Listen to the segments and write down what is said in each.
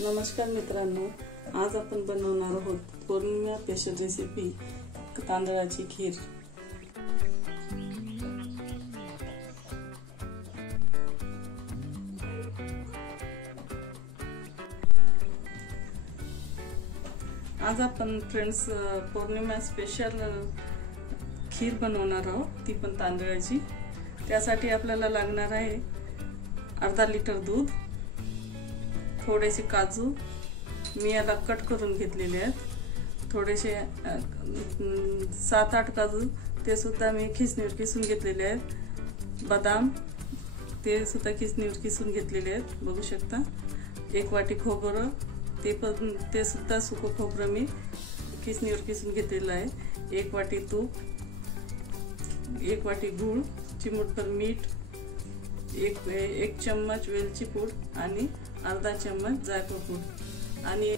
नमस्कार मित्रांनो, आज आपण बनवणार आहोत पौर्णिमा स्पेशल रेसिपी तांदळाची खीर। आज आपण फ्रेंड्स पौर्णिमा स्पेशल खीर बनवणार आहोत, ती पण तांदळाची। त्यासाठी आपल्याला लागणार आहे अर्धा लिटर दूध, थोडेसे काजू मी याला कट करून घेतलेले आहेत, थोडेसे 7-8 काजू ते सुद्धा मी खिसणीवर किसून घेतलेले आहेत, बदाम ते सुद्धा खिसणीवर किसून घेतलेले आहेत बघू शकता। 1 वाटी खोबरं ते सुद्धा सुकं खोबरं मी खिसणीवर किसून घेतलेलं आहे, 1 वाटी तूप, 1 वाटी गूळ, चिमूटभर मीठ, एक चम्मच वेलची पूड आणि अर्धा चम्मच जायफळ पूड आणि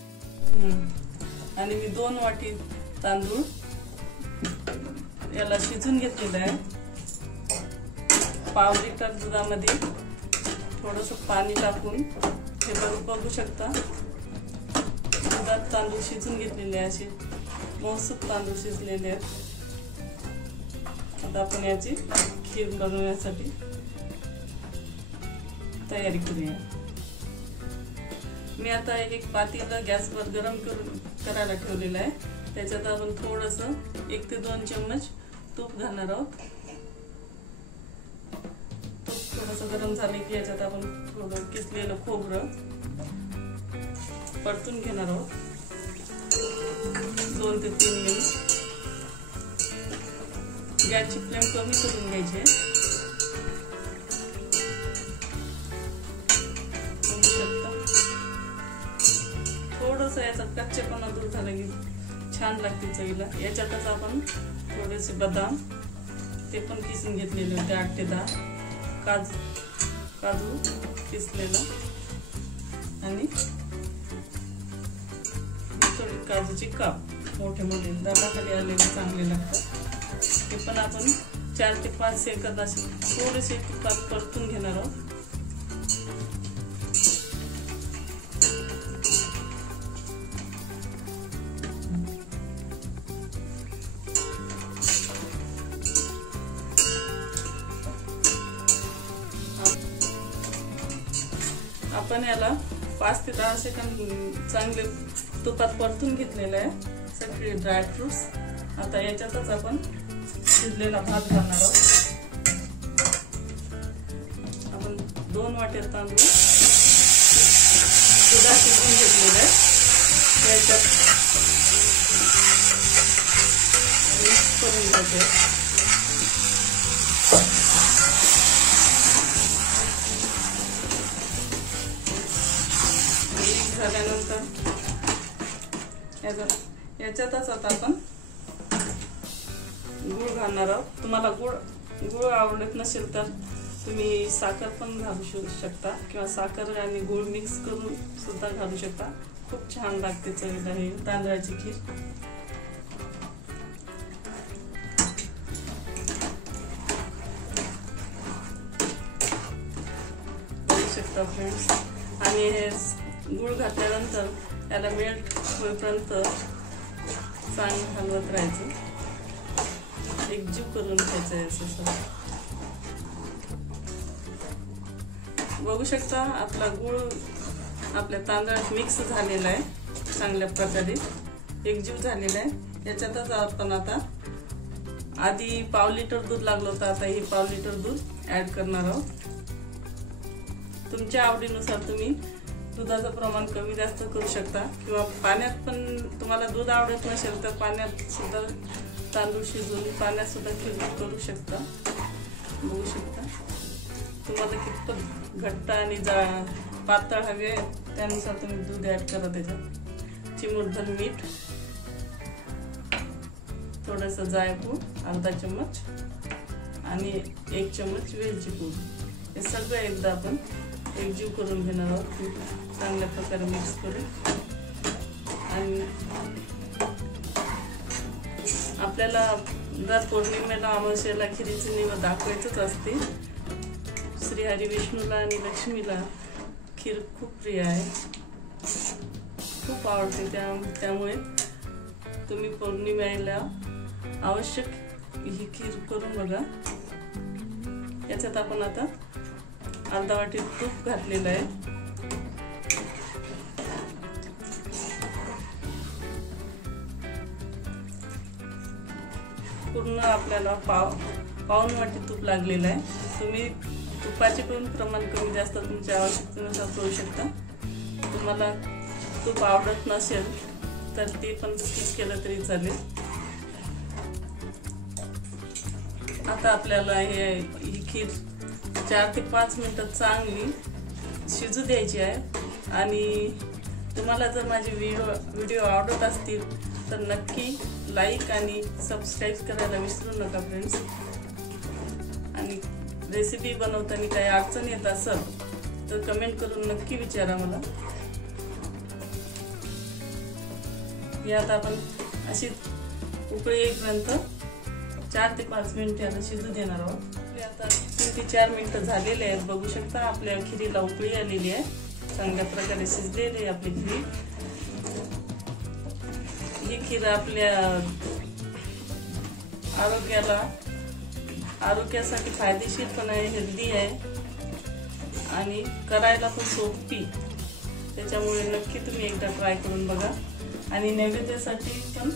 मी 2 वाटी तांदूळ याला शिजून घेतलेलं आहे। पाव लिटर दुधामध्ये थोडंसं पाणी टाकून हे बघू शकता, दुधात तांदूळ शिजून घेतलेले आहे, असे मौसूद तांदूळ शिजलेले आहेत। आता आपण याची खीर बनवण्यासाठी तयारी करूया। मी आता एक पातेलं गॅसवर गरम करायला ठेवलेलं आहे, त्याच्यात आपण थोडंसं 1 ते 2 चम्मच तूप घालणार आहोत। तूप थोडंसं गरम झाले की याच्यात आपण थोडं किसलेलं खोबरं परतून घेणार आहोत 2 ते 3 मिनिट। गॅसची फ्लेम कमी करून घ्यायची आहे। थोडंसं याचा कच्चेपणा दूर झाला की छान लागते चवीला। याच्यातच आपण थोडेसे बदाम ते पण किसून घेतलेले होते, 8 ते 10 काजू किसलेला आणि थोडी काजूची काप मोठे मोठे दाताखाली आलेले चांगले लागतात, ते पण आपण 4 ते 5 सेकंद असे थोडेसे तुपात परतून घेणार आहोत। आपण याला 5 ते 10 सेकंद चांगले तुपात परतून घेतलेले आहे सगळे ड्रायफ्रुट्स। आता याच्यातच आपण शिजलेला भात घालणार आहोत। आपण 2 वाट्या तांदूळ दुधात शिजवून घेतलेले आहे, याच्यात मिक्स करून घ्यायचे। झाल्यानंतर याच्यातच आता आपण गूळ घालणार आहोत। तुम्हाला गूळ आवडत नसेल तर तुम्ही साखर पण घालू शकता किंवा साखर आणि गूळ मिक्स करून सुद्धा घालू शकता, खूप छान लागते चवीला ही तांदळाची खीर। बघू शकता फ्रेंड्स, आणि हे गूळ घातल्यानंतर याला मेल्ट होईपर्यंत चांगलं हलवत राहायचं, एकजीव करून घ्यायचं आहे असं। बघू शकता आपला गूळ आपल्या तांदळात मिक्स झालेला आहे, चांगल्या प्रकारे एकजीव झालेला आहे। याच्यातच आपण आता आधी पाव लिटर दूध लागलं होतं, आता हे पाव लिटर दूध ऍड करणार आहोत। तुमच्या आवडीनुसार तुम्ही दुधाचं प्रमाण कमी जास्त करू शकता किंवा पाण्यात पण, तुम्हाला दूध आवडत नसेल तर पाण्यात सुद्धा तांदूळ शिजवून पाण्यात सुद्धा खीर करू शकता। बघू शकता तुम्हाला कितपत घट्ट आणि पातळ हवे त्यानुसार तुम्ही दूध ऍड करा। त्याच्यात चिमूटभर मीठ, थोडंसं जायफळ अर्धा चम्मच आणि 1 चम्मच वेलची पूड, हे सगळं एकदा आपण एकजीव करून घेणार आहोत, चांगल्या प्रकारे मिक्स करून। आणि आपल्याला दर पौर्णिमेला अमावस्येला खिरीची निवेद दाखवायचंच असते। श्री हरी विष्णूला आणि लक्ष्मीला खीर खूप प्रिय आहे। खूप आवडते, त्यामुळे तुम्ही पौर्णिमेला आवश्यक ही खीर करून बघा. याच्यात आपण आता अर्धा वाटी तूप घातलेलं आहे. पूर्ण आपल्याला पाऊण वाटी तूप लागलेलं आहे. तुम्ही तुपाचे पण प्रमाण कमी जास्त तुमच्या आवश्यकतेनुसार करू शकता. तुम्हाला तूप आवडत नसेल तर ते पण स्किप केलं तरी चालेल. आता आपल्याला ही खीर 4 ते 5 मिनिटं चांगली शिजू द्यायची आहे. आणि तुम्हाला जर माझे व्हिडिओ आवडत असतील तर नक्की लाईक आणि सबस्क्राईब करायला विसरू नका फ्रेंड्स. आणि रेसिपी बनवताना काही अडचण येत असेल तर कमेंट करून नक्की विचारा मला. हे आता आपण अशी उकळी येईपर्यंत 4 ते 5 मिनिटे आता शिजू देणार आहोत. आता 3 ते 4 मिनिटं झालेले आहेत. बघू शकता आपल्या खिरीला उकळी आलेली आहे. चांगल्या प्रकारे शिजलेली आहे आपली खीर. ही खीर आपल्या आरोग्यासाठी फायदेशीर पण आहे, हेल्दी आहे आणि करायला पण सोपी. त्याच्यामुळे नक्की तुम्ही एकदा ट्राय करून बघा. आणि नैवेद्यासाठी पण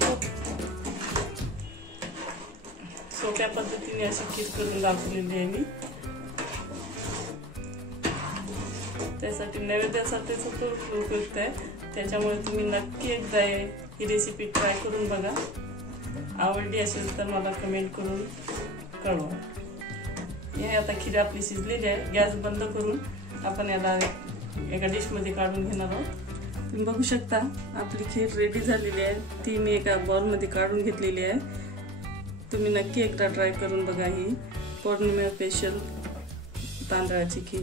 खूप सोप्या पद्धतीने अशी खीर करून दाखवलेली आहे मी. त्यासाठी नैवेद्यासाठी खूप उपयुक्त आहे. त्याच्यामुळे तुम्ही नक्की एकदा ही रेसिपी ट्राय करून बघा. आवडली असेल तर मला कमेंट करून कळवा. हे आता खीर आपली शिजलेली आहे. गॅस बंद करून आपण याला एका डिशमध्ये काढून घेणार आहोत. तुम्ही बघू शकता आपली खीर रेडी झालेली आहे. ती मी एका बाउलमध्ये काढून घेतलेली आहे. तुम्ही नक्की एकदा ट्राय करून बघा ही पौर्णिमा स्पेशल तांदळाची खीर.